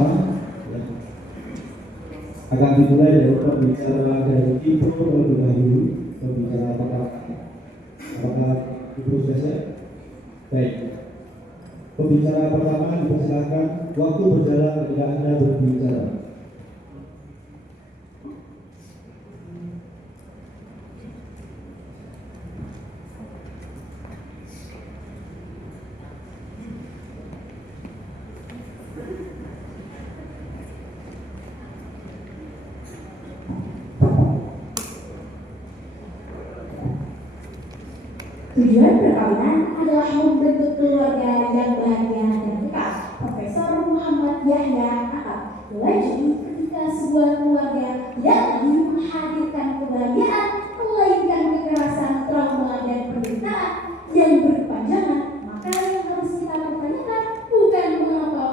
pertama akan dimulai dari pembicara dari Ibu terlebih dahulu. Pembicara apakah Ibu sudah siap? Baik. Pembicara pertama dipersilakan, waktu berjalan ketika Anda berbicara. Tujuan perkawinan adalah membentuk keluarga yang bahagia dan kekal. Profesor Muhammad Yahya Akab dilanjut ketika sebuah keluarga tidak lagi menghadirkan kebahagiaan, melainkan kekerasan, trauma, dan penderitaan yang berkepanjangan, maka yang harus kita pertanyakan bukan mengapa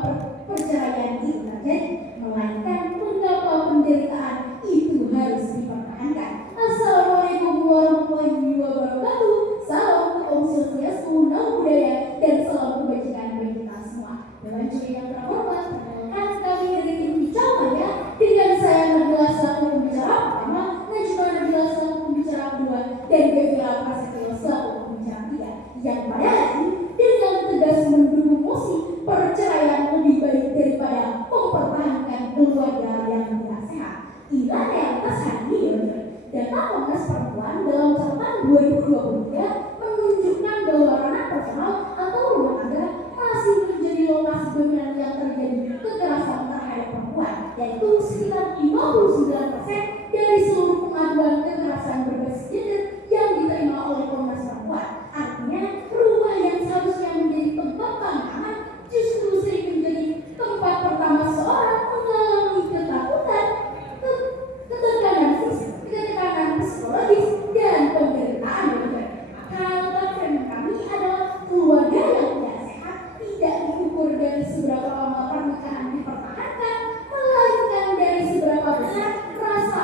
perceraian itu terjadi, melainkan mengapa penderitaan itu harus dipertahankan. Assalamualaikum warahmatullahi wabarakatuh. Salam Om Swastiastu, Namo Buddhaya, dan salam kebajikan bagi kita semua. Dewan juri yang terhormat, perkenalkan kami dari tim Bicara Maya dengan saya Nabila selaku pembicara pertama, Najma Nabila selaku pembicara kedua, dan Devila Prasetyo selaku pembicara ketiga. Yang pada hari ini dengan tegas mendukung mosi perceraian lebih baik daripada mempertahankan keluarga yang tidak sehat. Inilah realitas hari ini. Data Komnas Perempuan dalam catatan 2023 menunjukkan bahwa ranah personal atau rumah tangga masih menjadi lokasi dominan yang terjadi kekerasan terhadap perempuan, yaitu sekitar 59% dari seluruh pengaduan kekerasan berbasis gender yang diterima oleh Komnas Perempuan. Artinya, rumah yang seharusnya menjadi tempat pandangan justru sering menjadi tempat pertama seorang mengalami ketakutan, ketekanan fisik, ketekanan psikologis, dan penderitaan. Maka tema kami adalah keluarga yang tidak sehat tidak diukur dari seberapa lama pernikahan dipertahankan, melainkan dari seberapa besar rasa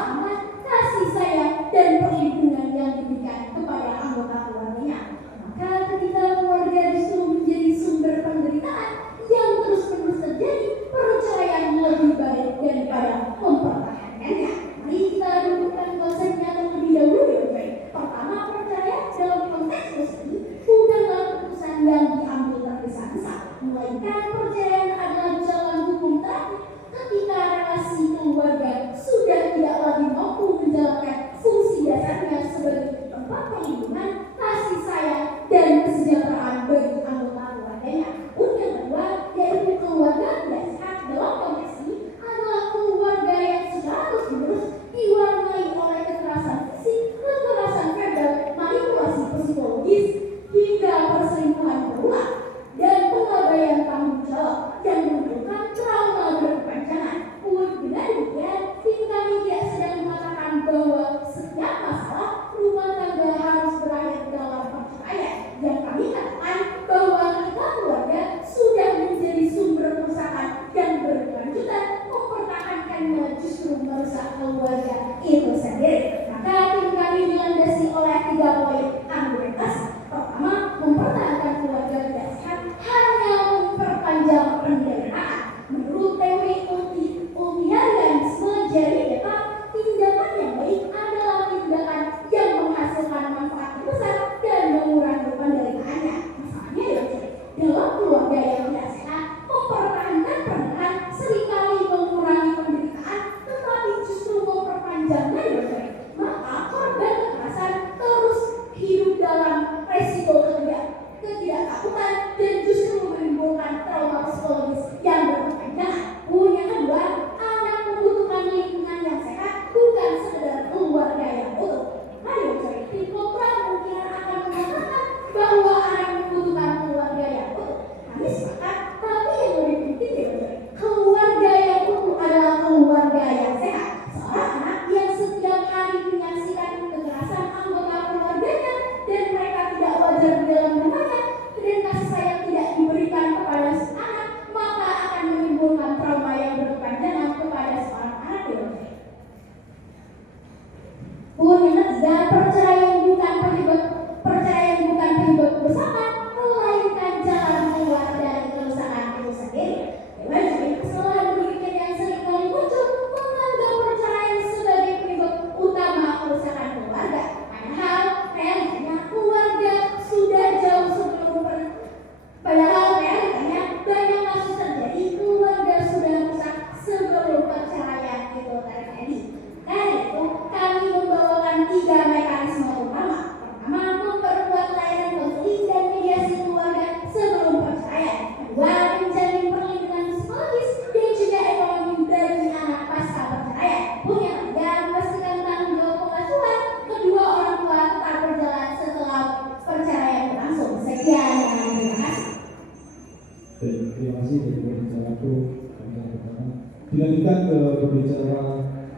Dilanjutkan ke pembicara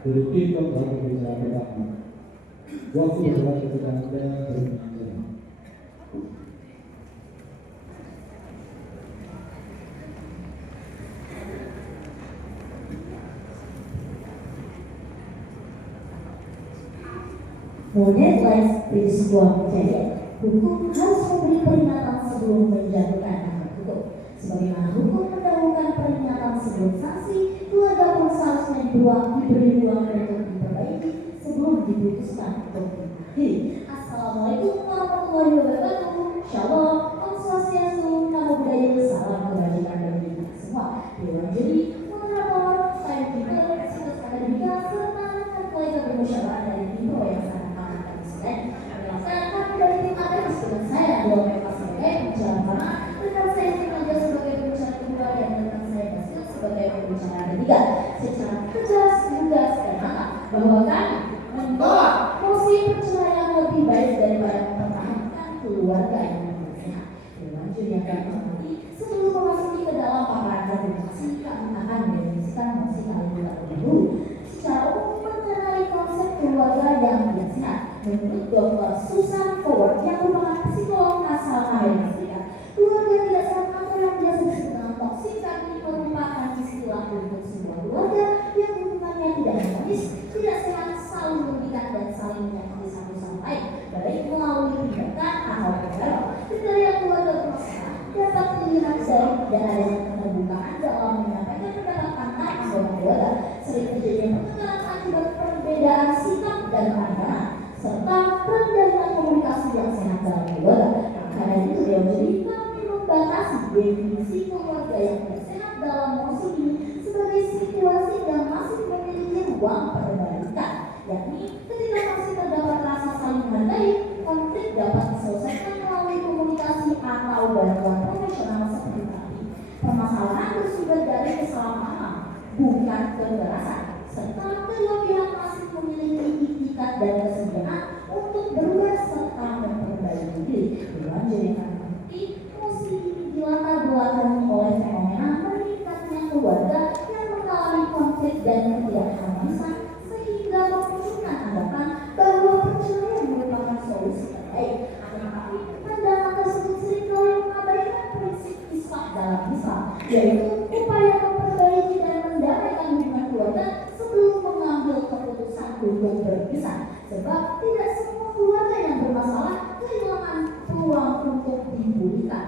dari tim tentang pembicara pertama. Waktu bergerak ketika Anda berbicara. Modern life dari sebuah kejadian. Hukum harus memberi peringatan sebelum menjatuhkan anak hukum. Sebagaimana hukum mendahulukan peringatan sebelum sanksi, keluarga pun seharusnya diberi ruang untuk diperbaiki sebelum diputuskan untuk diakhiri. Assalamualaikum warahmatullahi wabarakatuh. Shalom, Om Swastiastu, Namo Buddhaya, salam kebajikan bagi kita semua. Dewan juri, moderator, saya juga, situs akademika, serta kolega bermusyawarah dari Biro yang sangat amat kami sukai. Kami dari tim akademis dengan saya adalah Meva sebagai pembicara pertama, rekan saya Tinaja sebagai pembicara kedua, dan rekan saya Basil sebagai pembicara ketiga. Secara tegas, lugas, dan matang bahwa kami menolak mosi perceraian lebih baik daripada mempertahankan keluarga yang sehat. Dewan juri yang kami hormati, sebelum memasuki ke dalam paparan argumentasi, kami akan mendefinisikan mosi kali dahulu. Secara umum mengenai konsep keluarga yang tidak sehat. Menurut Dr. Susan Forward yang merupakan psikolog asal Amerika Serikat, keluarga tidak sehat atau yang biasa disebut dengan toksik tadi merupakan istilah untuk sebuah keluarga yang hubungannya tidak harmonis, tidak sehat, saling merugikan dan saling menyakiti satu sama lain, baik melalui tindakan atau teror. Kriteria keluarga bermasalah dapat dilihat dari tidak adanya keterbukaan dalam menyampaikan pendapat antar anggota keluarga, sering terjadinya pertengkaran akibat perbedaan sikap dan pandangan, serta rendahnya komunikasi yang sehat dalam keluarga. Karena itu dia menjadi kami membatasi definisi keluarga yang tidak sehat dalam mosi ini sebagai situasi yang masih memiliki ruang perbaikan, yakni ketika masih terdapat rasa saling menghargai, konflik dapat diselesaikan melalui komunikasi atau bantuan profesional seperti terapi. Permasalahan bersumber dari kesalahpahaman, bukan kekerasan, serta kedua pihak masih memiliki itikat dan kesediaan untuk berubah serta memperbaiki diri. Dewan juri kami mosi ini dilatar belakangi oleh fenomena meningkatnya keluarga yang mengalami konflik dan ketidakharmonisan sehingga memunculkan anggapan bahwa perceraian merupakan solusi terbaik. Akan tetapi pandangan tersebut seringkali mengabaikan prinsip islah dalam Islam, yaitu upaya memperbaiki dan mendamaikan hubungan keluarga sebelum mengambil keputusan untuk berpisah. Sebab tidak semua keluarga yang bermasalah kehilangan peluang untuk dipulihkan.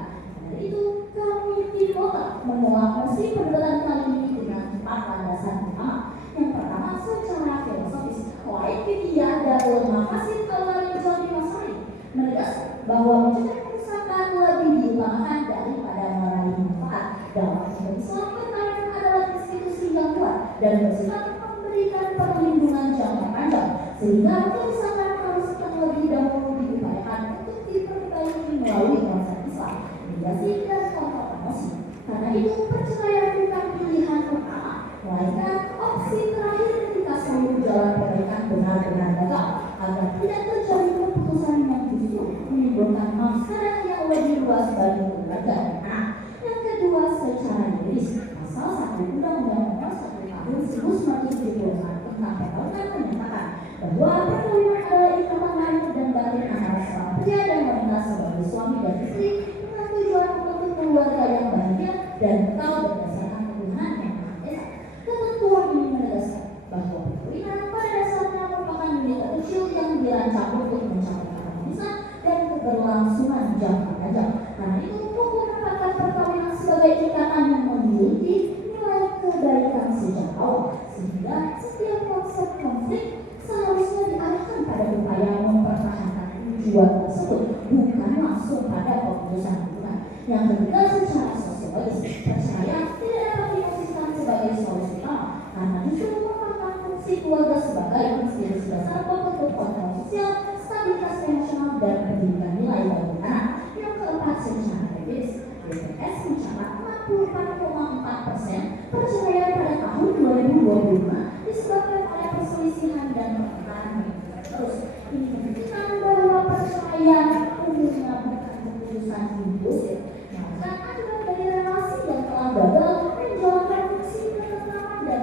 Dari itu, kami tim Demokrat menolak mosi perdebatan kali ini dengan 4 landasan utama. Yang pertama, secara filosofis, Wikipedia dan lemah hasil kalori John Masari menegaskan bahwa mencegah kerusakan lebih diutamakan daripada meraih manfaat. Dalam Islam, perkawinan adalah institusi yang kuat dan bersifat memberikan perlindungan jangka panjang, sehingga kerusakan harus terlebih dahulu diupayakan untuk diperbaiki melalui konsep Islam, mediasi dan konfrontasi. Karena itu, perceraian bukan pilihan pertama, melainkan opsi terakhir ketika seluruh jalan perbaikan benar-benar gagal, agar tidak terjadi keputusan yang justru menimbulkan masalah yang lebih luas bagi keluarga. Nah, yang kedua, secara juridis, pasal 1 Undang-Undang Nomor 1 Tahun 1970 tentang perkawinan menyatakan bahwa perkawinan adalah ikatan lahir dan batin antara seorang pria dan wanita sebagai suami dan istri dengan tujuan membentuk keluarga yang bahagia dan kekal berdasarkan Tuhan yang Maha Esa. Ketentuan ini menegaskan bahwa perkawinan pada dasarnya merupakan unit kecil yang dirancang untuk mencapai keharmonisan dan keberlangsungan jangka panjang. Karena itu, hukum menempatkan perkawinan sebagai ikatan yang memiliki nilai kebaikan sejak awal, sehingga setiap konsep konflik seharusnya diarahkan pada upaya mempertahankan tujuan tersebut, bukan langsung pada keputusan hubungan. Yang ketiga, secara sosiologis, perceraian tidak dapat diposisikan sebagai solusi utama, karena justru merupakan fungsi keluarga sebagai institusi dasar pembentuk kontrol sosial, stabilitas emosional, dan pendidikan nilai bagi anak. Yang keempat, secara empiris, BPS mencatat 64,4% perceraian pada tahun 2025 disebabkan oleh perselisihan dan pertengkaran. Terus, ini menunjukkan bahwa perceraian umumnya bukan keputusan impulsif, melainkan akibat dari relasi yang telah gagal menjalankan fungsi ketentraman dan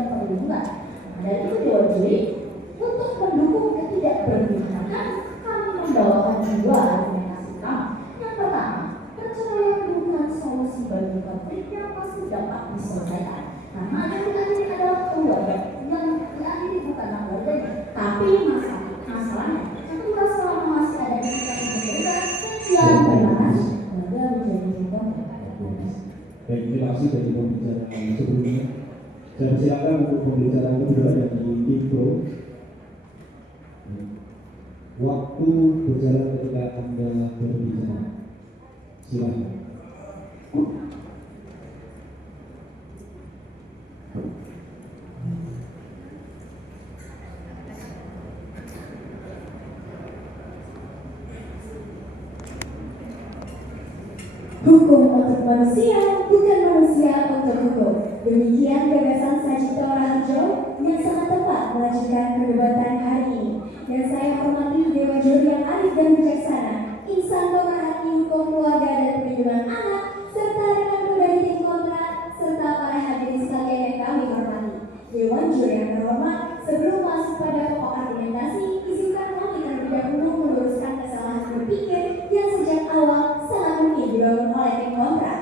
Juri, untuk mendukung ketidakberpihakan, kami membawakan dua argumentasi utama. Yang pertama, perceraian bukan solusi bagi konflik yang masih dapat diselesaikan. Karena yang diakhiri adalah keluarga, yang diakhiri bukanlah keluarganya, tapi masalahnya. Kedua, selama masih ada indikasi berbeda, sekian terima kasih. Keluarga menjadi konflik. Baik, terima kasih dari pembicara sebelumnya. Saya persilakan untuk pembicara kedua dari tim Pro. Waktu berjalan ketika Anda berbicara. Silakan. Hukum untuk manusia, bukan manusia untuk hukum. Demikian gagasan Sajito Raharjo yang sangat tepat melanjutkan perdebatan hari ini. Dan saya hormati Dewan Juri yang arif dan bijaksana, insan pemerhati hukum keluarga dan perlindungan anak, serta rekan dari tim kontra, serta para hadirin sekalian yang kami hormati. Dewan Juri yang terhormat, sebelum masuk pada pokok argumentasi, izinkan kami terlebih dahulu meluruskan kesalahan berpikir yang sejak awal sangat mungkin dibangun oleh tim kontra.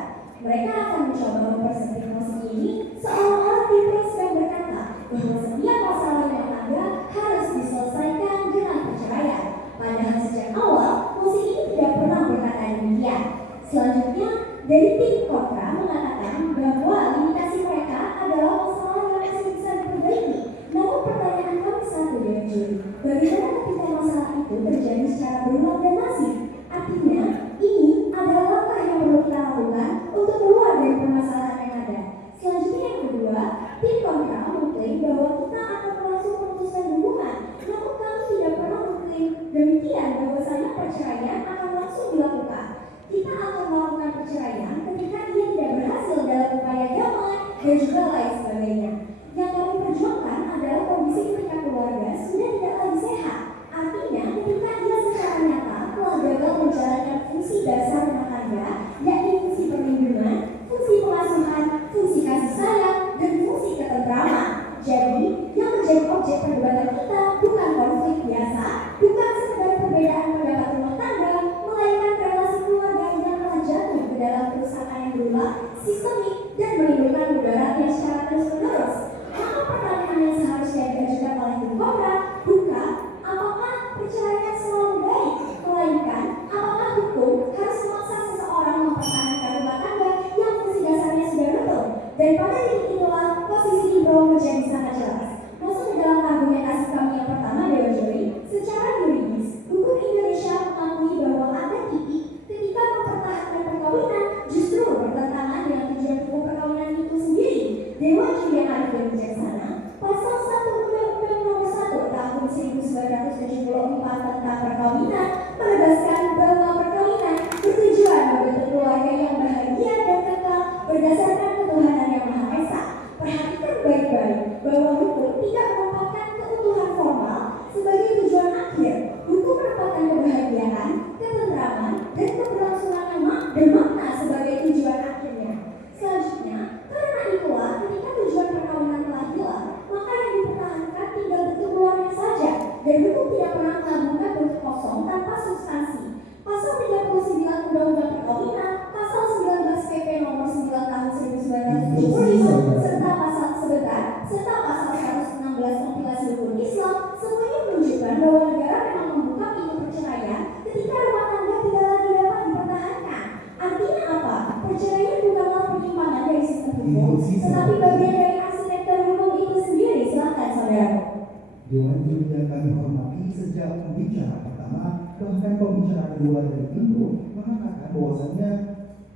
Mereka akan mencoba mempersempit posisi ini seolah-olah tim pro sedang berkata bahwa setiap masalah yang ada harus diselesaikan dengan perceraian. Padahal sejak awal posisi ini tidak pernah berkata demikian. Selanjutnya, dari tim kontra mengatakan bahwa limitasi mereka adalah masalah yang masih bisa diperbaiki. Namun pertanyaan kami satu dari juri, bagaimana ketika masalah itu terjadi secara berulang dan masif? Artinya, ini adalah langkah yang perlu kita lakukan untuk keluar dari permasalahan yang ada. Selanjutnya yang kedua, tim kontra mengklaim bahwa kita akan langsung memutuskan hubungan. Namun kami tidak pernah mengklaim demikian bahwasanya perceraian akan langsung dilakukan. Kita akan melakukan perceraian ketika dia tidak berhasil dalam upaya damai dan juga lain sebagainya. Yang kami perjuangkan adalah kondisi ketika keluarga sudah tidak lagi sehat. Artinya ketika dia secara nyata telah gagal menjalankan fungsi dasar rumah tangga, yakni fungsi perlindungan, fungsi pengasuhan, fungsi kasih sayang, dan fungsi ketentraman. Jadi, yang menjadi objek perdebatan kita bukan konflik biasa, bukan sekedar perbedaan pendapat rumah tangga, melainkan relasi keluarga yang telah jatuh ke dalam kerusakan yang berulang, sistemik, dan menimbulkan mudarat yang secara terus-menerus. Maka pertanyaan yang seharusnya diajukan oleh tim kontra bukan apakah perceraian selalu baik, melainkan apakah hukum harus memaksa seseorang mempertahankan rumah tangga yang fungsi dasarnya sudah runtuh. Dan pada titik itulah posisi Ibro menjadi sangat jelas. Masuk ke dalam argumentasi kami yang pertama, Dewan Juri, secara yuridis, hukum Indonesia mengakui bahwa ada titik ketika mempertahankan perkawinan justru bertentangan dengan tujuan hukum perkawinan itu sendiri. Dewan Juri yang arif dan bijaksana, pasal 1 Undang-Undang Nomor 1 Tahun 1974 tentang perkawinan menegaskan bahwa perkawinan bertujuan membentuk keluarga yang bahagia dan kekal berdasarkan ketuhanan yang Maha Esa. Perhatikan baik-baik bahwa hukum tidak menempatkan keutuhan formal sebagai tujuan akhir. Hukum menempatkan kebahagiaan, ketentraman, dan keberlangsungan yang bermakna sebagai tujuan akhirnya. Selanjutnya, karena itulah ketika tujuan perkawinan telah hilang, maka yang dipertahankan tinggal bentuk luarnya saja, dan hukum tidak pernah mengabulkan bentuk kosong tanpa substansi. Pasal 39 Undang-Undang Perkawinan, pasal 19 PP Nomor 9 Tahun 1975, serta pasal 116 Kompilasi Hukum Islam, semuanya menunjukkan bahwa negara memang membuka pintu perceraian ketika rumah tangga tidak lagi dapat dipertahankan. Artinya apa? Perceraian bukanlah penyimpangan dari sistem hukum, tetapi bagian dari arsitektur hukum itu sendiri. Silakan saudara. Dewan Juri yang kami hormati, sejak pembicara pertama bahkan pembicara kedua dari Indo mengatakan bahwasannya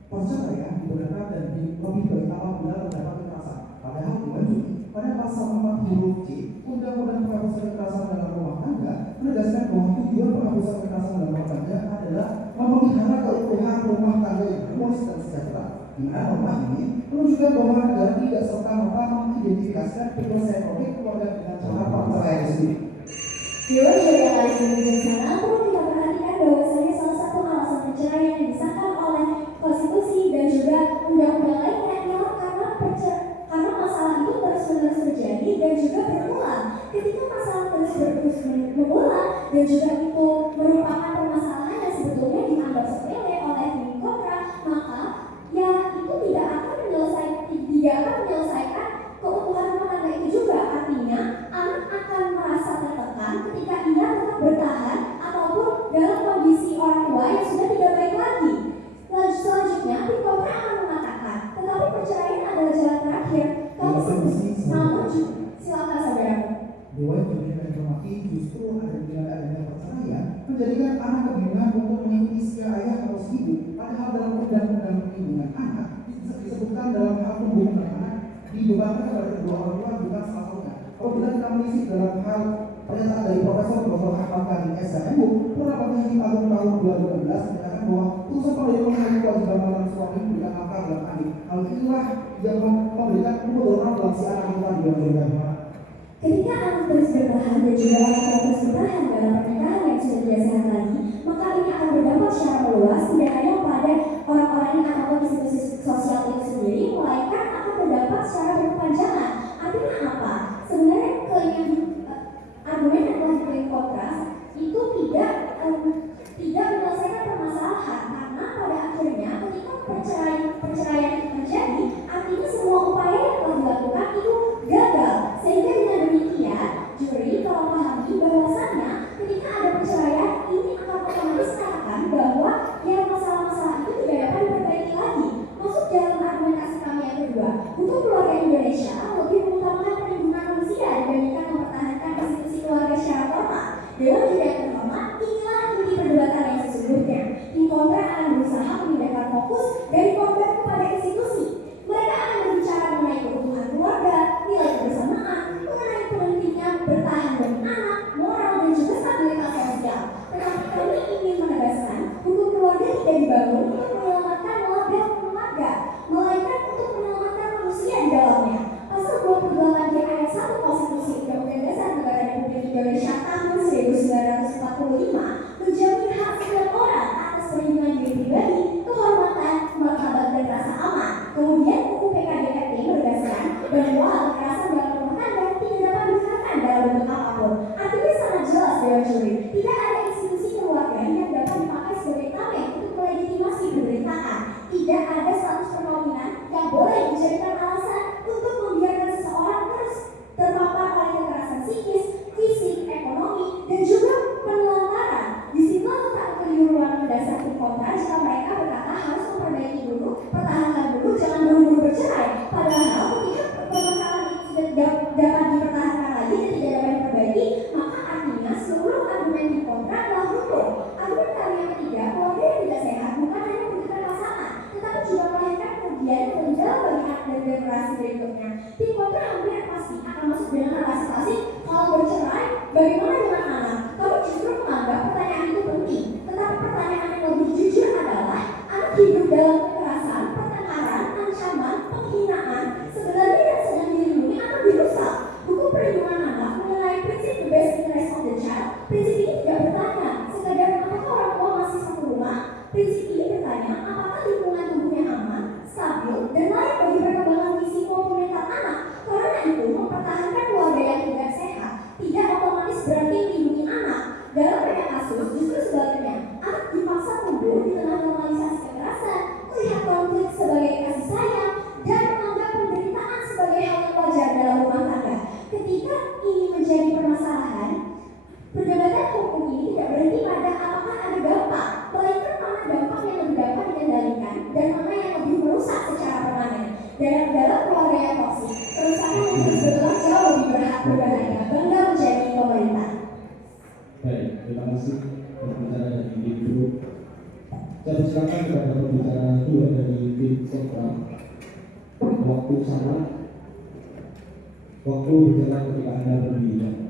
perceraian dibenarkan dan lebih baik apabila terdapat kekerasan. Padahal Dewan Juri pada pasal 4 huruf C Undang-Undang Penghapusan Kekerasan dalam Rumah Tangga menegaskan bahwa tujuan penghapusan kekerasan dalam rumah tangga adalah memelihara keutuhan rumah tangga yang harmonis dan sejahtera. Di mana norma ini menunjukkan bahwa negara tidak serta-merta mengidentifikasikan penyelesaian konflik keluarga dengan cara perceraian sendiri. Dewan Juri yang arif dan bijaksana, perlu kita perhatikan bahwasanya salah satu alasan perceraian yang disahkan oleh konstitusi dan juga undang-undang lainnya adalah karena masalah itu terus-menerus terjadi dan juga berulang. Ketika juga itu merupakan permasalahan yang sebetulnya dianggap sepele oleh tim kontra, maka ya itu tidak akan menyelesaikan keutuhan rumah tangga itu juga. Artinya anak akan merasa tertekan ketika ia tetap bertahan ataupun dalam kondisi orang tua yang sudah tidak baik lagi. Selanjutnya tim kontra akan mengatakan, tetapi perceraian adalah jalan terakhir. Namun silakan saudaraku. Dewan Juri dan Kemaki justru ada dengan adanya perceraian menjadikan anak kebingungan untuk mengikuti setia ayah atau si ibu. Padahal dalam undang-undang perlindungan anak disebutkan dalam hal pembunuhan anak dibebankan kepada kedua orang tua bukan salah satunya. Apabila kita melisik dalam hal pernyataan dari Profesor Dr. Ahmad Karim SMU, Purnapat Hakim Agung tahun 2016 menyatakan bahwa putusan pengadilan mengenai kewajiban melarang suami memberikan nafkah dalam adik. Hal inilah yang memberikan kemudahan dalam si anak itu tadi yang beragama. Ketika anak terus bertahan dan juga wanita terus bertahan dalam pernikahan yang sudah tidak sehat lagi, maka ini akan berdampak secara meluas tidak hanya pada orang-orang yang ataupun institusi sosial itu sendiri, melainkan akan berdampak secara berkepanjangan. Artinya apa? Sebenarnya argumen yang telah diklaim kontras itu tidak menyelesaikan permasalahan, karena pada akhirnya ketika perceraian itu terjadi, artinya semua upaya yang telah dilakukan itu gagal. Sehingga dengan demikian, juri telah memahami bahwasannya ketika ada perceraian ini akan otomatis mengatakan bahwa ya masalah-masalah itu tidak dapat diperbaiki lagi. Masuk dalam argumentasi kami yang kedua, hukum keluarga Indonesia lebih mengutamakan perlindungan manusia dibandingkan mempertahankan institusi keluarga secara formal. Dewan Juri yang terhormat, inilah inti perdebatan yang sesungguhnya. Tim kontra akan berusaha memindahkan fokus dari korban kepada institusi. Mereka akan berbicara mengenai kebutuhan keluarga, nilai kebersamaan, mengenai pentingnya bertahan demi anak, moral, dan juga stabilitas sosial. Tetapi kami ingin menegaskan, hukum keluarga tidak dibangun untuk menyelamatkan lembaga keluarga, melainkan untuk menyelamatkan manusia di dalamnya. Pasal 28 ayat 1 Konstitusi Undang-Undang Dasar Negara Republik Indonesia tahun 1945 menjamin hak setiap orang atas perlindungan diri pribadi, kehormatan, martabat, dan rasa aman. Kemudian UU PKDRT menegaskan bahwa kekerasan dalam rumah tangga tidak dapat digunakan dalam bentuk apapun. Artinya sangat jelas Dewan Juri, tidak ada institusi keluarga yang dapat dipakai sebagai tameng untuk melegitimasi penderitaan. Tidak ada status perkawinan yang boleh dijadikan alasan untuk membiarkan seseorang terus terpapar oleh kekerasan psikis, fisik, ekonomi, dan juga penelantaran. Disitulah letak kekeliruan mendasar tim kontra jika mereka berkata harus memperbaiki dulu, pertahankan dulu, jangan buru-buru bercerai. Padahal ketika permasalahan itu sudah dapat dipertahankan lagi dan tidak dapat diperbaiki, maka artinya seluruh argumen tim kontra telah runtuh. Argumen kami yang ketiga, keluarga yang tidak sehat bukan hanya merugikan pasangan, tetapi juga melahirkan kerugian yang lebih dalam bagi anak dan generasi berikutnya. Tim kontra hampir pasti akan masuk dengan narasi klasik, kalau bercerai, bagaimana dengan anak? Kami justru menganggap pertanyaan itu penting, tetapi pertanyaan yang lebih jujur adalah anak hidup dalam kekerasan, pertengkaran, ancaman, penghinaan, sebenarnya yang sedang dilindungi atau dirusak. Hukum perlindungan anak mengenai prinsip the best interest of the child. Prinsip ini tidak bertanya sekadar apakah orang tua masih satu rumah. Prinsip ini bertanya apakah lingkungan tubuhnya aman, stabil, dan layak bagi perkembangan visi maupun mental anak. Karena itu mempertahankan keluarga yang tidak sehat tidak otomatis berarti melindungi anak. Dalam banyak kasus justru sebaliknya, anak dipaksa tumbuh di tengah normalisasi kekerasan, melihat konflik sebagai kasih sayang, dan menganggap penderitaan sebagai hal yang wajar dalam rumah tangga. Ketika ini menjadi permasalahan, perdebatan hukum ini tidak berhenti pada apakah ada dampak, melainkan mana dampak yang lebih dapat dikendalikan dan mana yang lebih merusak secara permanen. Dalam keluarga yang toksik, kerusakan yang terus berulang jauh lebih berbahaya. Bangga menjadi pemerintah. Baik, terima kasih pembicara dari tim grup. Saya persilakan kepada pembicara dua dari tim kontra. Waktu sama, waktu berjalan ketika Anda berbicara.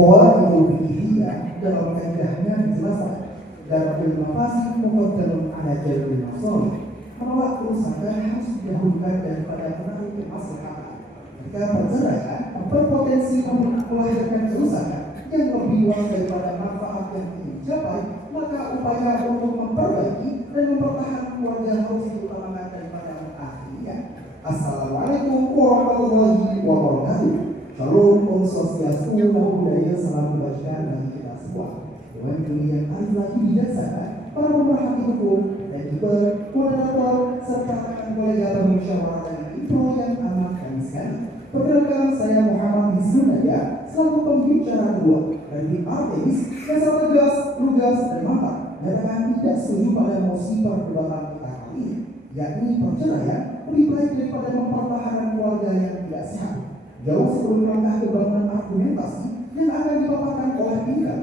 Orang Indonesia dalam kaidahnya dijelaskan dalam inovasi mengkontrol anak jadi masalah. Menolak kerusakan harus didahulukan daripada menarik kemaslahatan. Jika perceraian berpotensi melahirkan kerusakan yang lebih luas daripada manfaat yang ingin dicapai, maka upaya untuk memperbaiki dan mempertahankan keluarga harus diutamakan daripada akhirnya. Assalamualaikum warahmatullahi wabarakatuh. Shalom, Om Swastiastu, Namo Buddhaya, salam kebajikan bagi kita semua. Dewan Juri yang arif lagi bijaksana, para pemerhati hukum, dan juga moderator serta rekan kolega bermusyawarah dan info yang amat kami sekali. Perkenalkan, saya Muhammad Hisnunaya, selaku pembicara kedua dari Artemis yang sangat tegas, lugas, dan mantap menyatakan tidak setuju pada mosi perdebatan kita kali ini, yakni perceraian lebih baik daripada mempertahankan keluarga yang tidak sehat. Jauh sebelum langkah kebangunan argumentasi yang akan dipaparkan oleh kita,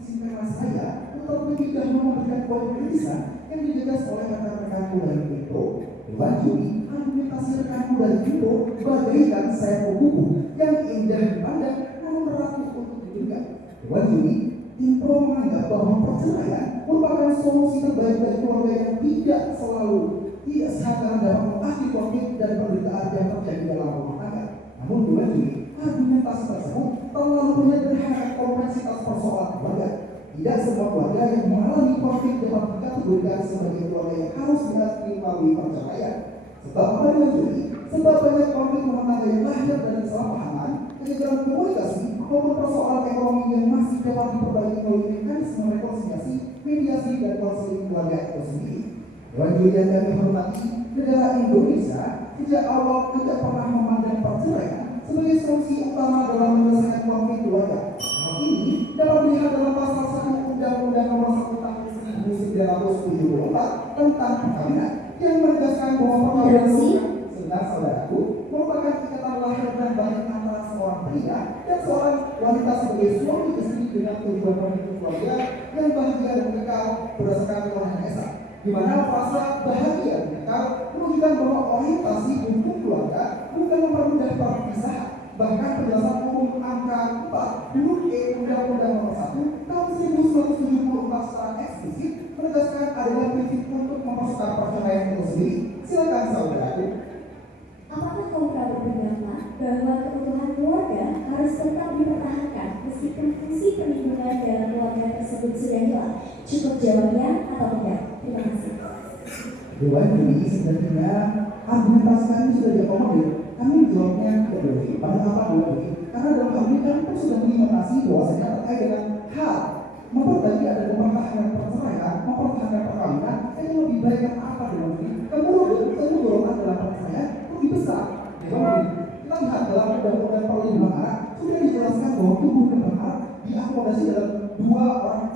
izinkanlah saya untuk lebih dahulu memberikan poin kritisan yang digagas oleh rekan-rekanku dari Info. Dewan Juri, argumentasi rekanku dari Info bagaikan sayap kuku yang indah dipandang namun berat untuk didengar. Dewan Juri, Info menganggap bahwa perceraian merupakan solusi terbaik dari keluarga yang tidak sehat dalam dapat mengakhiri konflik dan penderitaan yang terjadi dalam rumah tangga. Namun Dewan Juri, argumentasi tersebut terlalu menyederhanakan kompleksitas persoalan keluarga. Tidak semua keluarga yang mengalami konflik dapat dikategorikan sebagai keluarga yang harus diakui melalui perceraian. Sebab pada Dewan Juri, sebab banyak konflik rumah tangga yang lahir dari kesalahpahaman, kegagalan komunikasi, maupun persoalan ekonomi yang masih dapat diperbaiki melalui mekanisme rekonsiliasi, mediasi, dan konseling keluarga itu sendiri. Dewan Juri yang kami hormati, negara Indonesia sejak awal tidak pernah memandang perceraian sebagai solusi utama dalam menyelesaikan konflik keluarga. Hal ini dapat dilihat dalam pasal 1 Undang-Undang Nomor 1 Tahun 1974 tentang perkawinan yang menegaskan bahwa perkawinan sebentar saudaraku merupakan ikatan lahir dan batin antara seorang pria dan seorang wanita sebagai suami istri dengan tujuan pembentuk keluarga yang bahagia dan kekal berdasarkan Tuhan Esa. Di mana frasa bahagia kekal menunjukkan bahwa orientasi hukum keluarga bukan mempermudah perpisahan. Bahkan penjelasan umum angka 4 huruf E Undang-Undang Nomor 1 Tahun 1974 secara eksplisit menegaskan adanya prinsip untuk mempersulit perceraian itu sendiri. Silakan saudaraku. Apakah kontra berpendapat bahwa kebutuhan keluarga harus tetap dipertahankan meskipun fungsi perlindungan dalam keluarga tersebut sudah hilang? Cukup jawabnya atau tidak? Terima kasih. Dewan Juri, sebenarnya argumentasi kami sudah diakomodir. Kami jawabnya tidak boleh. Pada apa Dewan Juri? Karena dalam hal ini kami pun sudah mengimitasi bahwasanya terkait dengan hal memperbaiki ada mempertahankan perceraian, mempertahankan perkawinan, yang lebih baik yang apa Dewan Juri? Kemudian dalam perceraian lebih besar. Dewan Juri, kita lihat dalam undang-undang perlindungan anak sudah dijelaskan bahwa tubuh kembang anak diakomodasi dalam dua orang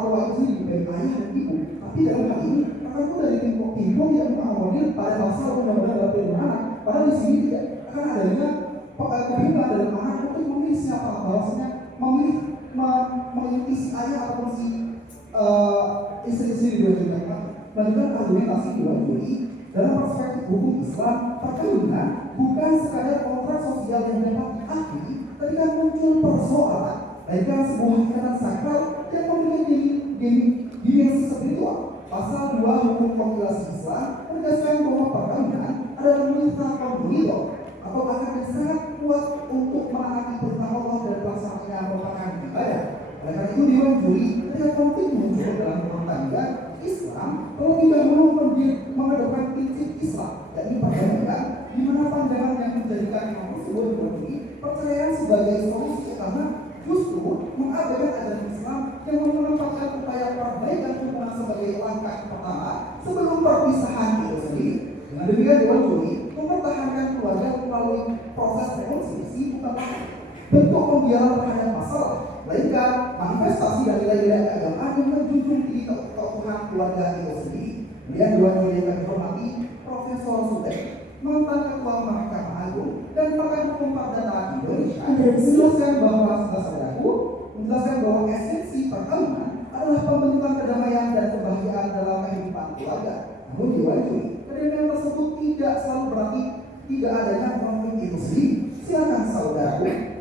tua itu sendiri, baik ayah dan ibu. Tapi dalam hal ini rekanku dari tim tidak mengakomodir pada pasal undang-undang dalam perlindungan anak. Padahal di sini tidak akan adanya kebingungan dalam anak untuk memilih siapa, bahwasanya memilih mengikuti si ayah ataupun si istri-istri di dua juga. Melanjutkan argumentasi Dewan Juri dalam perspektif hukum Islam, perkawinan bukan sekadar kontrak sosial yang dapat diakhiri ketika muncul persoalan, melainkan sebuah ikatan sakral yang memiliki dimensi spiritual. Pasal 2 Hukum Kompilasi Islam menegaskan bahwa perkawinan adalah mitra konduito atau akan yang sangat kuat untuk menaati perintah Allah dan pelaksanaan merupakan ibadah. Oleh karena itu Dewan Juri ketika konflik muncul dalam rumah tangga Islam terlebih dahulu menghadapkan prinsip Islam, yakni perkawinan, di mana pandangan yang menjadikan hal tersebut perceraian sebagai solusi karena justru mengabaikan ajaran Islam yang menempatkan upaya perbaikan hubungan sebagai langkah pertama sebelum perpisahan itu sendiri. Dengan demikian Dewan Juri mempertahankan keluarga melalui proses rekonsiliasi bukanlah bentuk pembiaran terhadap masalah, melainkan manifestasi dari nilai-nilai keagamaan yang menjunjung tinggi keutuhan keluarga itu sendiri. Kemudian Dewan Juri yang dihormati Profesor Sutek, mantan Ketua Mahkamah Agung dan pakar hukum perdata Indonesia, menjelaskan bahwa esensi perkawinan adalah pembentukan kedamaian dan kebahagiaan dalam kehidupan keluarga. Namun Dewan Juri, kedamaian tersebut tidak selalu berarti tidak adanya konflik itu sendiri. Silakan saudaraku.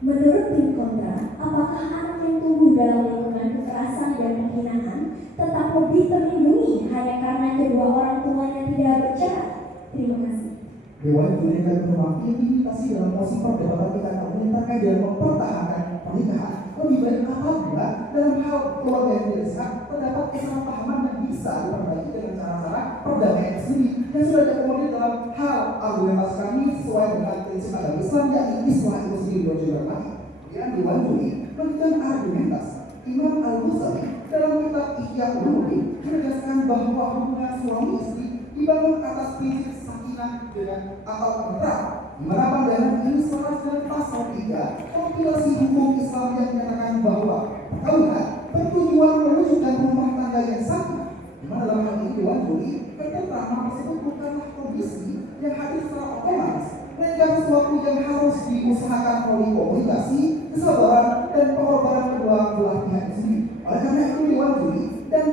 Menurut tim kontra, apakah anak yang tumbuh dalam lingkungan kekerasan dan penghinaan tetap lebih terlindungi hanya karena kedua orang tuanya tidak bercerai? Terima kasih. Dewan Juri akan menghormati limitasi dalam mosi perdebatan kita kali ini terkait dengan mempertahankan pernikahan. Lebih baik apabila dalam hal keluarga yang tidak sehat terdapat kesalahpahaman yang bisa diperbaiki dengan cara-cara perdamaian sendiri. yang sudah diakomodir dalam hal argumentasi kami sesuai dengan prinsip agama Islam, yakni Islam itu sendiri berjurang. Kemudian diwajibkan melanjutkan argumentasi Imam Al-Ghazali dalam kitab Ihya Ulumuddin menegaskan bahwa hubungan suami istri dibangun atas prinsip sakinah dengan akal netral, di mana pandangan ini selaras dan pasal 3 kompilasi hukum Islam yang menyatakan bahwa perkawinan bertujuan mewujudkan rumah tangga yang sakinah, di mana dalam hal ini diwajibkan ketentraman tersebut bukanlah kondisi yang hadir secara otomatis, melainkan sesuatu yang harus diusahakan melalui komunikasi, kesabaran, dan pengorbanan kedua belah pihak sendiri. Oleh karena itu diwajibkan, dan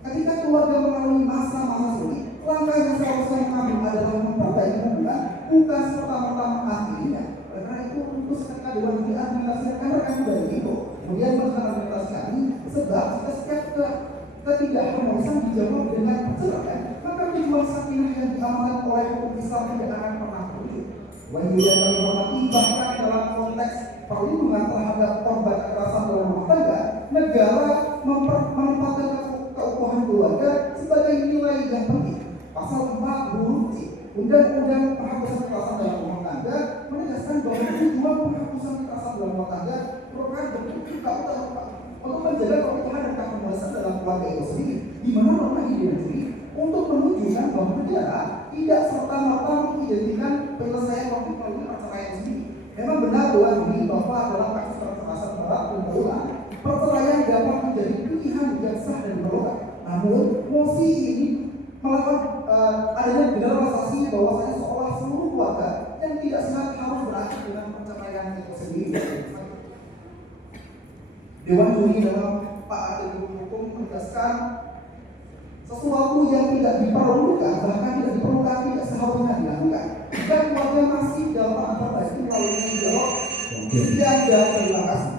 ketika keluarga melalui masa-masa sulit, langkah yang seharusnya mengambil adalah memperbaiki hubungan, bukan serta-merta mengakhirinya. Oleh karena itu, untuk seketika diwajibkan administrasi rekan dari itu, kemudian melakukan administrasi kami, sebab setiap ketidakharmonisan dijawab dengan perceraian, maka tujuan sakinah yang diamalkan oleh hukum Islam tidak akan pernah terwujud. Wajib yang kami hormati, bahkan dalam konteks perlindungan terhadap korban kekerasan dalam rumah tangga, negara menempatkan keutuhan keluarga sebagai nilai yang penting. Pasal 4 huruf C Undang-Undang Penghapusan Kekerasan dalam Rumah Tangga menegaskan bahwa tujuan penghapusan kekerasan dalam rumah tangga merupakan bentuk untuk menjaga keutuhan dan keharmonisan dalam keluarga itu sendiri, di mana norma ini diwujudkan untuk menunjukkan bahwa negara tidak serta-merta mengidentikan penyelesaian konflik melalui perceraian sendiri. Memang benar bahwa dalam kasus kekerasan berat dan berulang, perceraian dapat menjadi pilihan yang sah dan diperlukan. Namun, mosi ini melakukan adanya generalisasi bahwasanya seolah seluruh keluarga yang tidak sehat harus berakhir dengan perceraian itu sendiri. Dewan Juri dalam Pak Ahli Hukum menegaskan sesuatu yang tidak diperlukan, bahkan tidak diperlukan, tidak seharusnya dilakukan. Jika keluarga masih dalam tahap terbaik melalui dialog, dan terima kasih.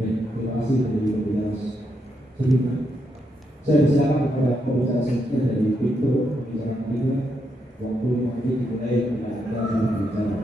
Terima kasih dari pembicara sebelumnya. Saya silakan kepada pembicara selanjutnya dari Victor, pembicara ketiga. Waktu 5 menit dimulai dengan Anda berbicara.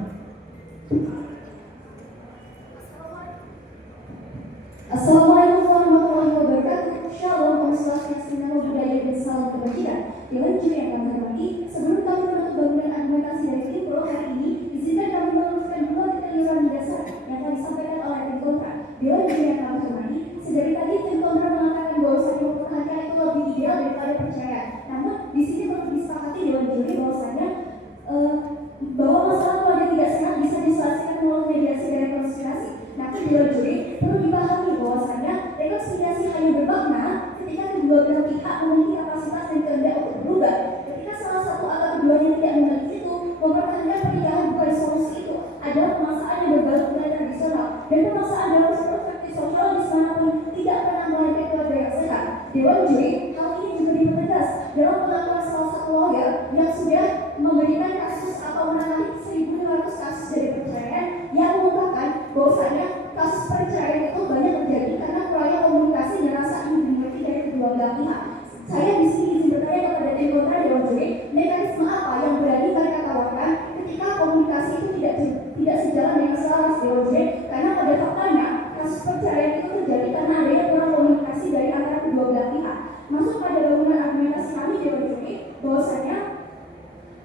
Assalamualaikum warahmatullahi wabarakatuh. Shalom, Om Swastiastu, budaya dan salam kebajikan. Dewan Juri yang kami hormati, sebelum kami menutup bangunan argumentasi dari tim pro hari ini, izinkan kami meluruskan dua kekeliruan dasar yang telah disampaikan oleh tim kontra. Dewan Juri yang kami hormati, sedari tadi tim kontra mengatakan bahwasanya mempertahankan itu lebih ideal daripada percaya. Namun di sini perlu disepakati Dewan Juri bahwasanya bahwa masalah keluarga tidak sehat bisa diselesaikan melalui mediasi dan rekonsiliasi. Namun Dewan Juri perlu dipahami bahwasanya rekonsiliasi hanya bermakna ketika kedua belah pihak memiliki kapasitas dan kehendak untuk berubah. Ketika salah satu atau keduanya tidak memiliki itu, mempertahankan pernikahan bukan solusi. Itu adalah permasalahan yang berbalut nilai tradisional dan permasalahan dalam perspektif sosiologis manapun tidak pernah melahirkan keluarga yang sehat. Dewan Juri hal ini juga dipertegas dalam pengakuan salah satu lawyer yang sudah memberikan kasus atau menangani 1.500 kasus dari perceraian yang mengungkapkan bahwasanya kasus perceraian itu banyak terjadi karena kurangnya komunikasi dan rasa ingin dimengerti dari kedua belah pihak. Saya di sini izin bertanya kepada tim kontra Dewan Juri, mekanisme apa yang berani mereka tawarkan ketika komunikasi itu tidak sejalan dengan selaras Dewan Juri, karena pada faktanya kasus perceraian itu terjadi karena adanya kurang komunikasi dari antara kedua belah pihak. Masuk pada bangunan argumentasi kami Dewan Juri bahwasanya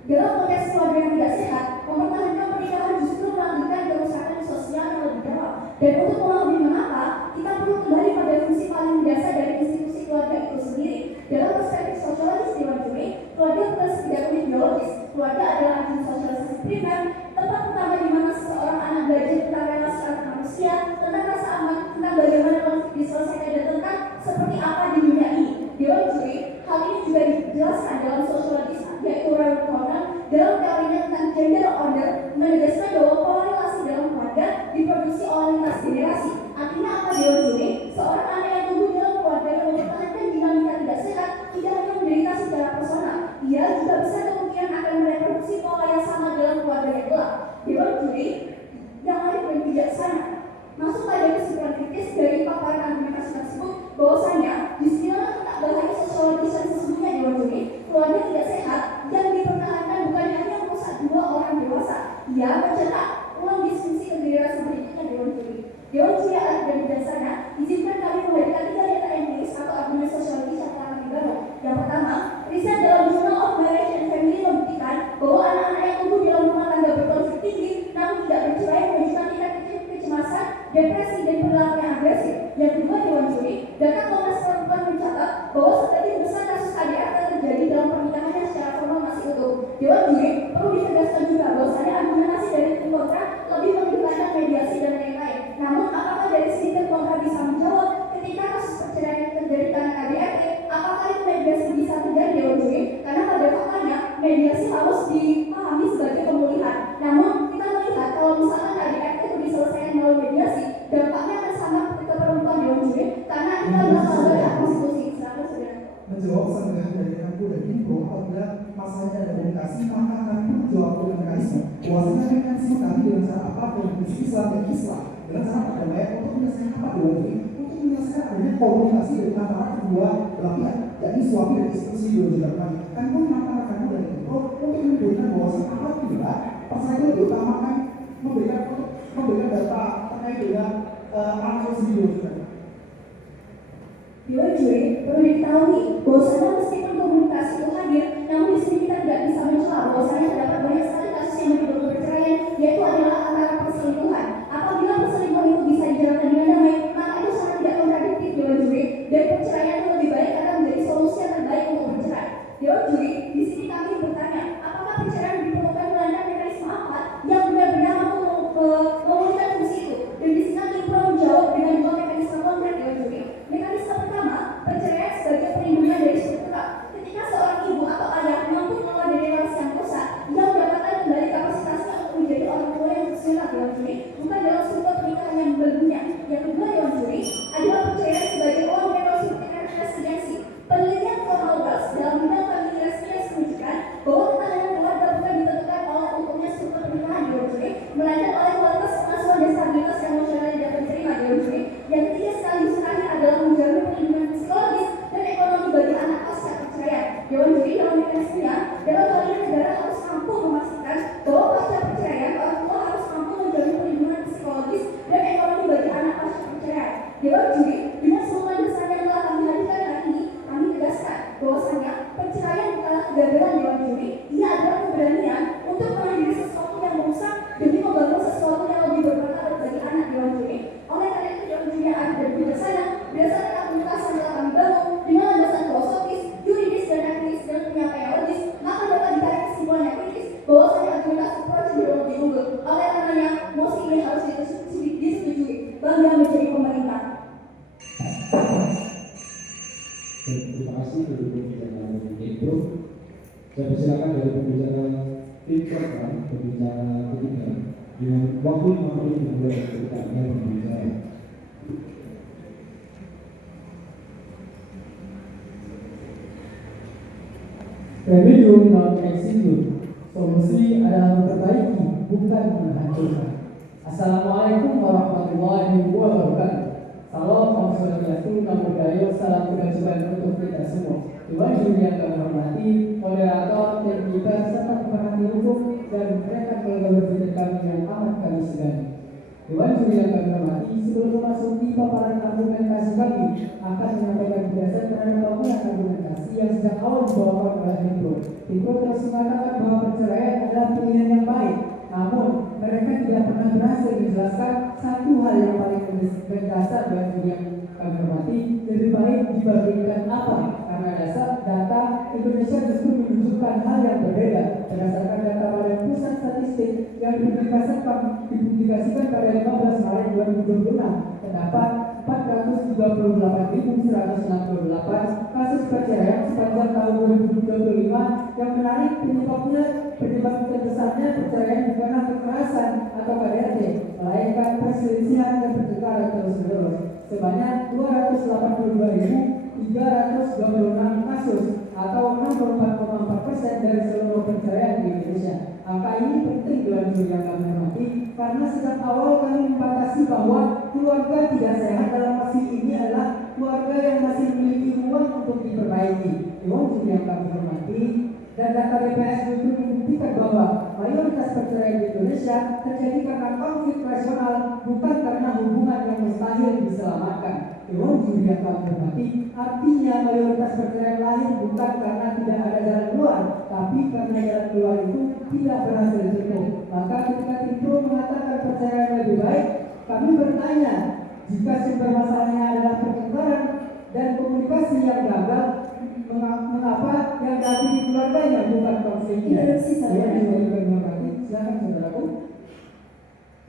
dalam konteks keluarga yang tidak sehat, mempertahankan pernikahan justru melanjutkan kerusakan sosial yang lebih dalam. Dan untuk mengetahui mengapa, kita perlu kembali pada fungsi paling mendasar dari institusi keluarga itu sendiri. Dalam perspektif sosiologis Dewan Juri, keluarga bukan sekedar unit biologis. Keluarga adalah ajang sosialisasi primer, tempat pertama di mana seseorang anak belajar tentang relasi antar manusia, tentang rasa aman, tentang bagaimana konflik diselesaikan, dan tentang seperti apa di dunia ini. Dewan Juri, hal ini juga dijelaskan dalam sosiologis, yaitu Robert Cornell dalam teorinya tentang gender order menegaskan bahwa pola relasi dalam keluarga diproduksi oleh lintas generasi. Artinya apa Dewan Juri? Seorang anak yang tumbuh dalam keluarga yang mempertahankan dinamika tidak sehat tidak hanya menderita secara personal, ia juga besar kemungkinan akan mereproduksi pola yang sama dalam keluarga yang gelap. Dewan juri perlu ditegaskan juga bahwasanya argumentasi dari tim kontra lebih mengedepankan mediasi dan lain-lain. Namun apakah dari sisi tim kontra bisa menjawab ketika kasus perceraian yang terjadi karena KDRT, apakah itu mediasi bisa terjadi Dewan juri? Karena pada faktanya mediasi harus dipahami sebagai pemulihan. Namun kita melihat kalau misalkan KDRT itu diselesaikan melalui mediasi, dampaknya akan sangat ke perempuan Dewan juri karena kita adalah lembaga hak konstitusi. Silakan saudara. Menjawab sanggahan dari Kampu dan Info apabila masalahnya ada komunikasi, maka kami menjawab dengan mekanisme bahwasanya mekanisme kami dengan cara apapun, prinsip Islam dan Islam dengan cara berdamai untuk menyelesaikan apa Dewan juri, untuk menyelesaikan adanya komunikasi dari antara kedua belah pihak, yakni suami dan istri Dewan juri kami. Kami pun mengatakan dari Info untuk memberikan bahwasanya apabila persoalan itu diutamakan memberikan data terkait dengan anak sendiri. Dewan juri perlu diketahui bahwasanya meskipun komunikasi itu hadir, namun di sini kita tidak bisa mencela bahwasanya terdapat banyak sekali kasus yang menyebabkan perceraian, yaitu adalah antara perselingkuhan. Apabila perselingkuhan itu bisa dijalankan dengan damai, maka itu sangat tidak kontradiktif Dewan juri, dan perceraian itu lebih baik karena menjadi solusi yang terbaik untuk bercerai. Dewan juri, di sini kami bertanya, apakah perceraian diperlukan melanggar mekanisme apa yang benar-benar mampu memulihkan fungsi itu? Dan di sini kami perlu menjawab dengan dua mekanisme konkret Dewan juri. Mekanisme pertama, perceraian sebagai perlindungan dari struktural. Ketika seorang ibu atau ayah mampu mengelola dari relasi yang rusak, ia mendapatkan kembali kapasitasnya untuk menjadi orang tua yang fungsional Dewan juri, bukan dalam struktur pernikahan yang berguna. Yang kedua Dewan juri adalah perceraian sebagai ruang pernikahan residensi. Penelitian Commonwealth dalam bidang family residence menunjukkan bahwa ketahanan keluarga bukan ditentukan oleh utuhnya struktur pernikahan Dewan juri, melainkan oleh kualitas pengasuhan dan stabilitas emosional yang dapat diterima Dewan juri. Yang ketiga sekaligus terakhir adalah menjamin perlindungan psikologis dan ekonomi bagi anak pasca perceraian. Dewan juri dalam mekanismenya, dalam hal ini negara harus mampu memastikan bahwa pasca perceraian orang tua harus mampu menjamin perlindungan psikologis dan ekonomi bagi anak pasca perceraian. Dewan juri dengan semua desain yang telah kami hadirkan hari ini, kami tegaskan bahwasanya perceraian bukanlah kegagalan Dewan juri, ia adalah keberanian untuk mengakhiri sesuatu yang merusak demi membangun sesuatu yang lebih bermartabat bagi anak Dewan juri. Oleh karena itu Dewan juri yang ada dan bijaksana berdasarkan argumentasi yang telah kami bangun dengan landasan filosofis, yuridis dan akademis dan penyampaian logis, maka dapat ditarik kesimpulan yang kritis bahwasanya argumentasi prosedural lebih unggul. Oleh karenanya mosi ini harus disetujui bangga menjadi pemerintah. Terima kasih dari pembicaraan itu. Saya persilakan dari pembicara tim program, pembicara ketiga dengan waktu 5 menit dimulai ketika Anda berbicara. Remedium non exitum. Solusi adalah memperbaiki, bukan menghancurkan. Assalamualaikum warahmatullahi wabarakatuh. Salam, Om Swastiastu, Namo Buddhaya, salam kebajikan untuk kita semua. Dewan juri yang kami hormati, moderator, tekniker, serta pemerhati hukum dan mereka keluarga berpikir kami yang amat kami segani. Dewan juri yang kami hormati, sebelum memasuki paparan argumentasi kami akan menyampaikan penjelasan terhadap bangunan argumentasi yang sejak awal dibawakan oleh Info. Info terus mengatakan bahwa perceraian adalah pilihan yang baik. Namun, mereka tidak pernah berhasil menjelaskan satu hal yang paling mendasar bagi yang kami hormati, lebih baik dibandingkan apa? Karena dasar data Indonesia justru menunjukkan hal yang berbeda. Berdasarkan data Badan Pusat Statistik yang dipublikasikan pada 15 Maret 2026, terdapat 438.168 kasus perceraian sepanjang tahun 2025. Yang menarik, penyebab terbesarnya perceraian bukanlah kekerasan atau KDRT, melainkan perselisihan dan pertengkaran terus-menerus. Sebanyak 282.326 kasus atau 64,4% dari seluruh perceraian di Indonesia. Angka ini penting Dewan juri yang kami hormati karena sejak awal kami membatasi bahwa keluarga tidak sehat dalam masih ini adalah keluarga yang masih memiliki ruang untuk diperbaiki. Dewan juri yang kami hormati, dan data BPS itu membuktikan bahwa mayoritas perceraian di Indonesia terjadi karena konflik rasional, bukan karena hubungan yang mustahil diselamatkan. Dewan juri yang kami hormati, artinya mayoritas perceraian lahir bukan karena tidak ada jalan keluar, tapi karena jalan keluar itu tidak berhasil ditempuh. Maka ketika Info mengatakan perceraian lebih baik, kami bertanya, jika sumber masalahnya adalah pertengkaran dan komunikasi yang gagal, mengapa yang terjadi di keluarganya bukan konflik sebaiknya. Interupsi, saudara. Dewan Juri yang kami hormati, silakan saudaraku.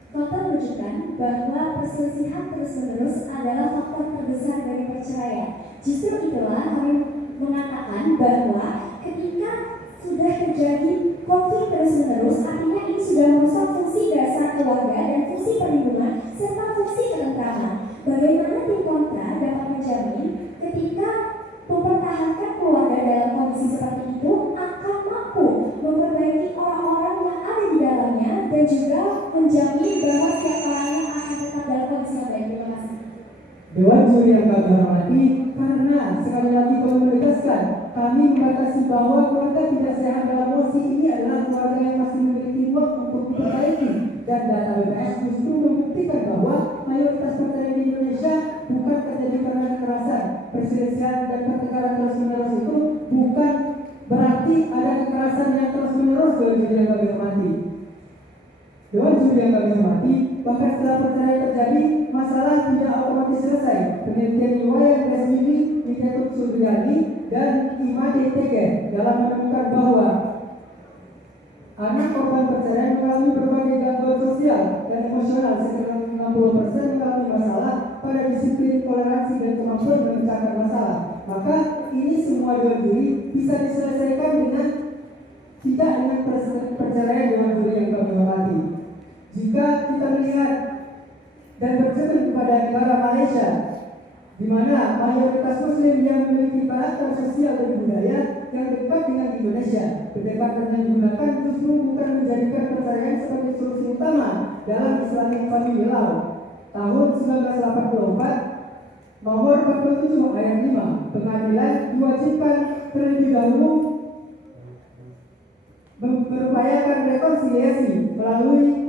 Fakta menunjukkan bahwa perselisihan terus-menerus adalah faktor terbesar dari perceraian. Justru itulah kami mengatakan bahwa ketika sudah terjadi konflik terus-menerus, artinya ini sudah merusak fungsi dasar keluarga dan fungsi perlindungan serta fungsi ketentraman. Bagaimana tim kontra dapat menjamin ketika mempertahankan keluarga dalam kondisi seperti itu akan mampu memperbaiki orang-orang yang ada di dalamnya dan juga menjamin bahwa setiap orang akan tetap dalam kondisi yang baik. Terima kasih. Dewan Juri yang kami hormati, karena sekali lagi kami menegaskan, kami membatasi bahwa keluarga tidak sehat dalam posisi ini adalah keluarga yang masih memiliki ruang untuk diperbaiki, dan data BPS justru membuktikan bahwa mayoritas perceraian di Indonesia bukan terjadi karena kekerasan. Perselisihan dan pertengkaran terus-menerus itu bukan berarti ada kekerasan yang terus-menerus. Dewan Juri yang kami hormati, Dewan Juri yang kami hormati, bahkan setelah perceraian terjadi, masalah tidak otomatis selesai. Penelitian riwayat Resmini, Institut Subriyani, dan IMADE Tege dalam menemukan bahwa anak korban perceraian mengalami berbagai gangguan sosial dan emosional, sekitar 60% mengalami masalah pada disiplin, toleransi, dan kemampuan memecahkan masalah. Maka ini semua Dewan Juri bisa diselesaikan dengan tidak dengan perceraian. Dewan Juri yang kami hormati, jika kita melihat dan bercermin kepada negara Malaysia, di mana mayoritas Muslim yang memiliki karakter sosial dan budaya yang dekat dengan Indonesia, pendekatan yang digunakan justru bukan menjadikan perceraian sebagai solusi utama dalam Islamic Family Law tahun 1984 nomor 47 ayat 5. Pengadilan diwajibkan terlebih dahulu berupayakan rekonsiliasi melalui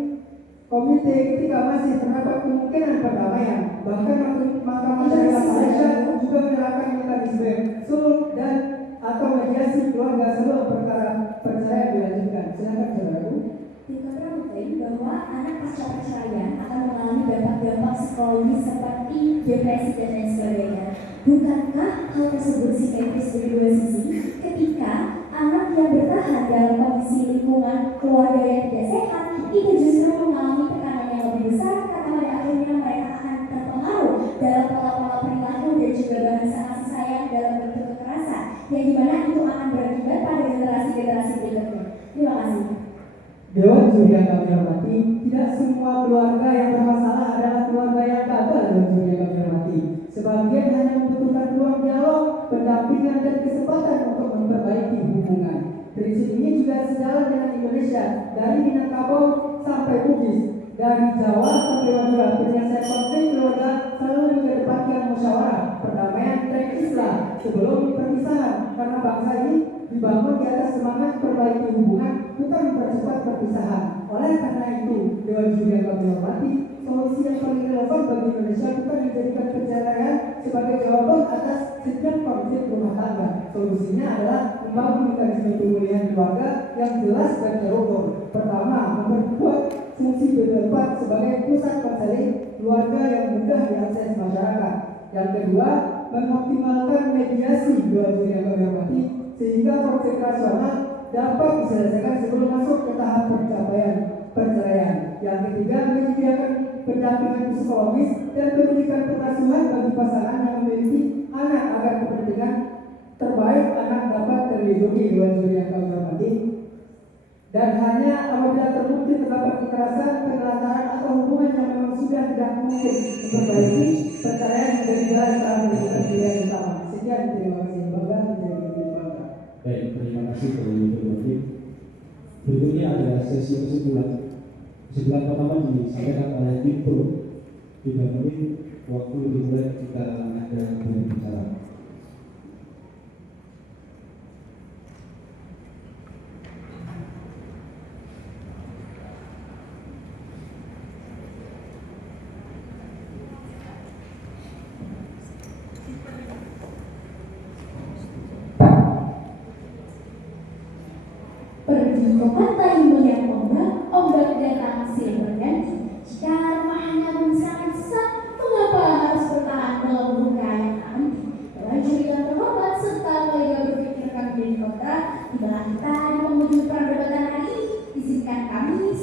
komite ketika masih terdapat kemungkinan perdamaian. Bahkan Mahkamah Syariah Malaysia juga menerapkan mekanisme sulh dan atau mediasi keluarga sebelum perkara perceraian dilanjutkan. Silakan saudaraku. Tim kontra mengklaim bahwa anak pasca perceraian akan mengalami dampak-dampak psikologis seperti depresi dan lain sebagainya. Bukankah hal tersebut psikologis dari dua sisi? Ketika anak yang bertahan dalam kondisi lingkungan keluarga yang tidak sehat, itu justru mengalami tekanan yang lebih besar karena pada akhirnya mereka akan terpengaruh dalam pola-pola perilaku dan juga bahasa kasih sayang dalam bentuk kekerasan, yang dimana itu akan berakibat pada generasi-generasi berikutnya. Terima kasih. Dewan Juri yang kami hormati, tidak semua keluarga yang bermasalah adalah keluarga yang gagal. Dewan Juri yang kami hormati, sebagian hanya membutuhkan ruang dialog, pendampingan, dan kesempatan untuk memperbaiki hubungan. Prinsip ini juga sejalan dengan Indonesia, dari Minangkabau sampai Bugis, dari Jawa sampai Madura. Penyelesaian konflik keluarga selalu mengedepankan musyawarah, perdamaian, dan Islam sebelum perpisahan, karena bangsa ini dibangun di atas semangat perbaiki hubungan, bukan mempercepat perpisahan. Oleh karena itu, Dewan Juri yang kami hormati, solusi yang paling relevan bagi Indonesia bukan menjadikan perceraian sebagai jawaban atas setiap konflik rumah tangga. Solusinya adalah membangun mekanisme pemulihan keluarga yang jelas dan terukur. Pertama, memperkuat fungsi B4 sebagai pusat konseling keluarga yang mudah diakses masyarakat. Yang kedua, mengoptimalkan mediasi. Dewan Juri yang kami hormati, sehingga konflik rasional dapat diselesaikan sebelum masuk ke tahap pencapaian perceraian. Yang ketiga, menyediakan pendampingan psikologis dan pendidikan pengasuhan bagi pasangan yang memiliki anak agar kepentingan terbaik anak dapat terlindungi. Dewan Juri yang kami hormati, dan hanya apabila terbukti terdapat kekerasan, penelantaran, atau hubungan yang memang sudah tidak mungkin memperbaiki, perceraian menjadi jalan utama menentukan pilihan utama. Sekian, terima kasih. Bapak menjadi bangga. Baik, terima kasih kepada Ibu Menteri. Berikutnya ada sesi kesimpulan. Kesimpulan pertama disampaikan oleh Tim Pro. 3 menit waktu dimulai jika Anda berbicara. Pergi ke pantai melihat ombak datang silih berganti. Jika rumahnya misalkan sesat, mengapa harus bertahan dalam luka yang tak henti? Dewan Juri yang terhormat serta kolega berpikir kami menjadi kontra, tibalah kita di menuju perdebatan hari ini, izinkan kami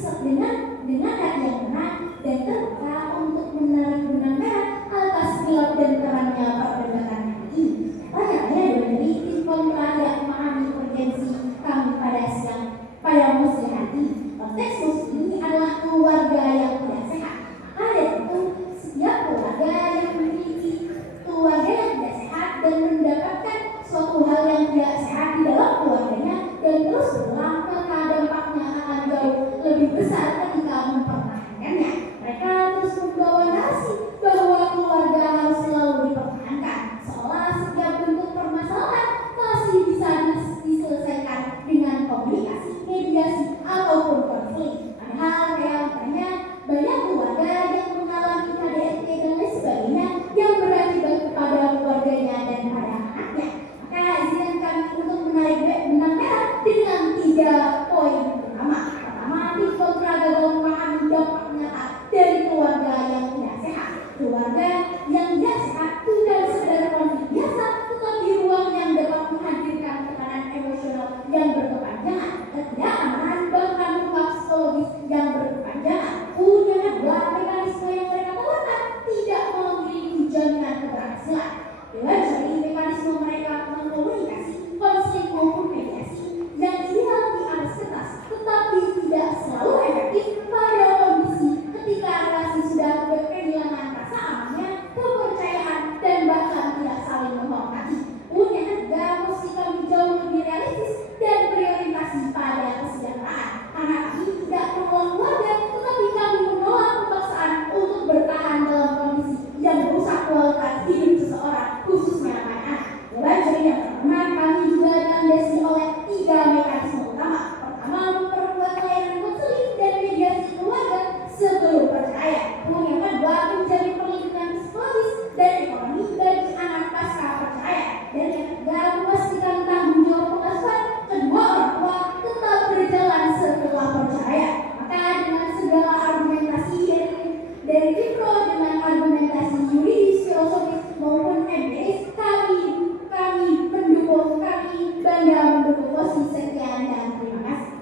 dengan hati yang tenang dan terbuka untuk menarik benang merah atas pilot dan terangnya perdebatan hari ini. Banyaknya dari tim kontra yang memahami urgensi kami pada musim hati. Konteks musim ini adalah keluarga yang tidak sehat. Ada itu setiap keluarga yang memiliki keluarga yang tidak sehat dan mendapatkan suatu hal yang tidak sehat di dalam keluarganya dan terus berulang, maka dampaknya akan jauh lebih besar ketika mempertahankannya. Mereka terus membawa narasi bahwa keluarga harus selalu dipertahankan, seolah setiap bentuk permasalahan masih bisa diselesaikan dengan komunikasi, mediasi, ataupun konflik. Padahal realitanya banyak keluarga yang mengalami KDRT dan lain sebagainya yang berakibat kepada keluarganya dan pada anaknya. Maka izinkan kami untuk menarik benang merah dengan 3 poin pertama. Pertama, tim kontra gagal memahami dampak nyata dari keluarga yang tidak sehat. Keluarga yang tidak sehat bukan sekedar konflik biasa, tetapi ruang yang dapat menghadirkan tekanan emosional yang berkepanjangan, ketidakamanan, bahkan luka psikologis yang berkepanjangan. Punya kedua, mekanisme yang mereka tawarkan tidak memiliki jaminan keberhasilan. Dengan dari mekanisme mereka mengkomunikasi, konseling maupun mediasi yang ideal di atas kertas, tetapi tidak selalu efektif pada kondisi ketika relasi sudah kehilangan rasa amannya, kepercayaan, dan bahkan tidak saling menghormati. Punya ketiga, mesti kami jauh lebih realistis dan berorientasi pada kesejahteraan. Karena kami tidak menolak keluarga, tetapi kami menolak pemaksaan untuk bertahan dalam kondisi yang merusak kualitas hidup seseorang, khususnya anak-anak. Dalam jadi yang pertama, kami juga dilandasi oleh 3 mekanisme utama. Pertama, memperkuat layanan konseling dan mediasi keluarga sebelum perceraian. Yang kedua, menjadi perlindungan psikologis dan ekonomi bagi anak pasca perceraian. Dan yang ketiga, memastikan tanggung jawab pengasuhan kedua orang tua tetap berjalan setelah perceraian. Maka dengan segala argumentasi dari Kipro, dengan argumentasi yuridis, filosofis maupun empiris, kami mendukung, kami bangga mendukung posisi sekian dan terima kasih.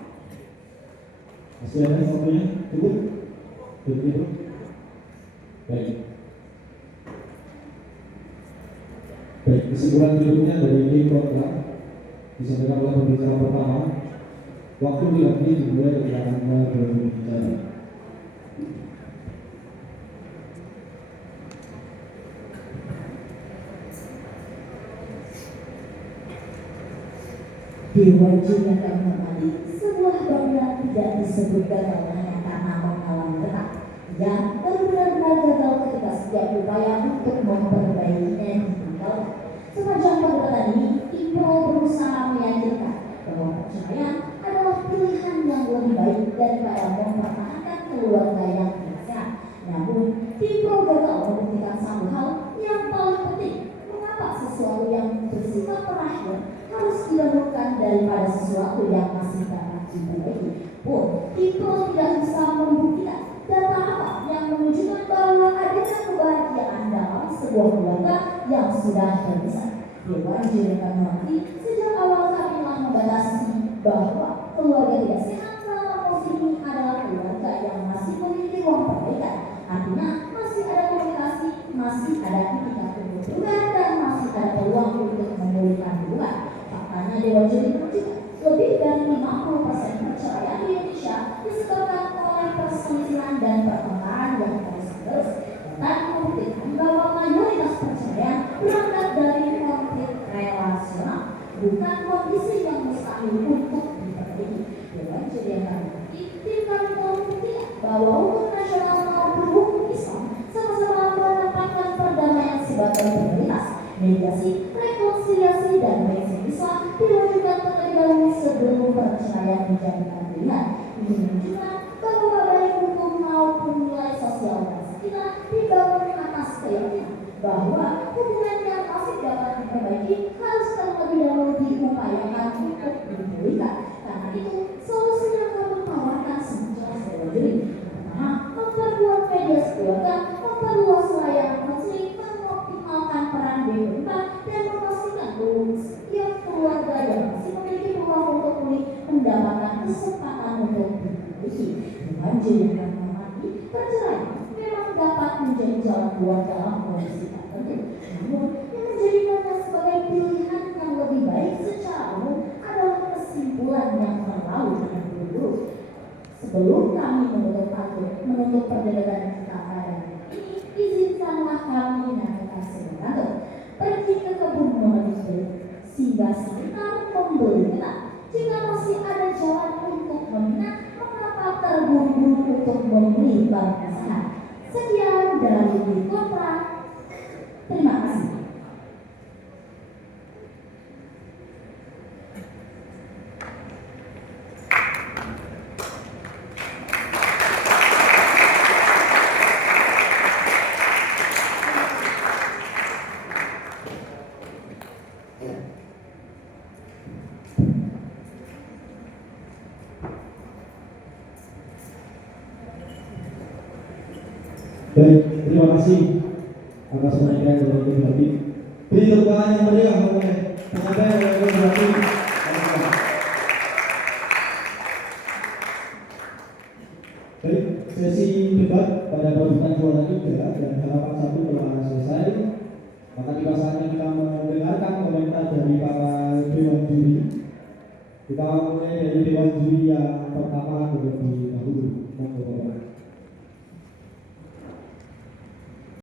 Masih ada waktunya? Cukup? Cukup? Baik. Baik, kesimpulan berikutnya dari tim kontra disampaikan oleh pembicara pertama. Waktu tidak dimulai dari Anda berbicara. Diwajibkan kami mengamati sebuah bangunan tidak disebut gagal hanya karena mengalami retak, yang benar-benar gagal ketika setiap upaya untuk memperbaikinya digagalkan. Sepanjang perdebatan ini, Impro berusaha meyakinkan bahwa perceraian adalah pilihan yang lebih baik daripada mempertahankan keluarga yang tidak sehat. Namun, Impro gagal membuktikan satu hal yang paling penting: mengapa sesuatu yang bersifat terakhir harus didahulukan daripada sesuatu yang masih dapat diperbaiki. Pun, Impro tidak bisa membuktikan data apa yang menunjukkan bahwa adanya kebahagiaan dalam sebuah keluarga yang sudah terpisah. Dewan Jurikan mengerti sejak awal kami telah membatasi bahwa keluarga tidak sehat dalam musim ini adalah keluarga yang masih memiliki ruang perbaikan. Artinya masih ada komunikasi, masih ada etikat kebetulan, dan masih ada peluang untuk memulihkan hubungan. Faktanya Dewan Juri menunjukkan lebih dari 50% perceraian di Indonesia disebabkan oleh perselisihan dan pertengkaran yang terus-menerus. Data membuktikan bahwa mayoritas perceraian berangkat dari konflik relasional, bukan kondisi yang mustahil untuk diperbaiki. Dewan Juri akan mengerti tim kami membuktikan bahwa hukum nasional maupun hukum Islam sama-sama menempatkan perdamaian sebagai prioritas. Mediasi, rekonsiliasi, dan prinsip Islam diwajibkan terlebih dahulu sebelum perceraian dijadikan pilihan. Ini menunjukkan bahwa baik hukum maupun nilai sosial bangsa kita dibangun atas keyakinan bahwa hubungan yang masih dapat diperbaiki harus terlebih dahulu diupayakan untuk dipulihkan. Karena itu, solusinya kami menawarkan sejelas Dewan Juri. Pertama, memperkuat mediasi keluarga, memperluas layanan konseling, mengoptimalkan peran BPK, dan memastikan bahwa setiap keluarga yang masih memiliki peluang untuk pulih mendapatkan kesempatan untuk diperbaiki. Majelis yang menghormati, perceraian memang dapat menjadi jalan keluar dalam kondisi tertentu. Namun, yang menjadikannya sebagai pilihan yang lebih baik secara umum adalah kesimpulan yang terlalu terburu-buru. Sebelum kami menutup perdebatan kita pada ini, izinkanlah kami menyampaikan sesuatu. Pergi ke kebun menuju sehingga sekitar membeli ketan. Jika masih ada jalan untuk meminat, mengapa terburu-buru untuk membeli barang sehat? Sekian dari Kota. Terima kasih. Baik, terima kasih atas penyampaian dari Ibu Bupati. Beri tepuk tangan yang meriah oleh penyampaian dari Ibu Bupati. Baik, sesi debat pada perebutan juara 3 dan halaman 1 telah selesai. Maka tiba saatnya kita mendengarkan komentar dari para dewan juri. Kita mulai dari dewan juri yang pertama terlebih dahulu.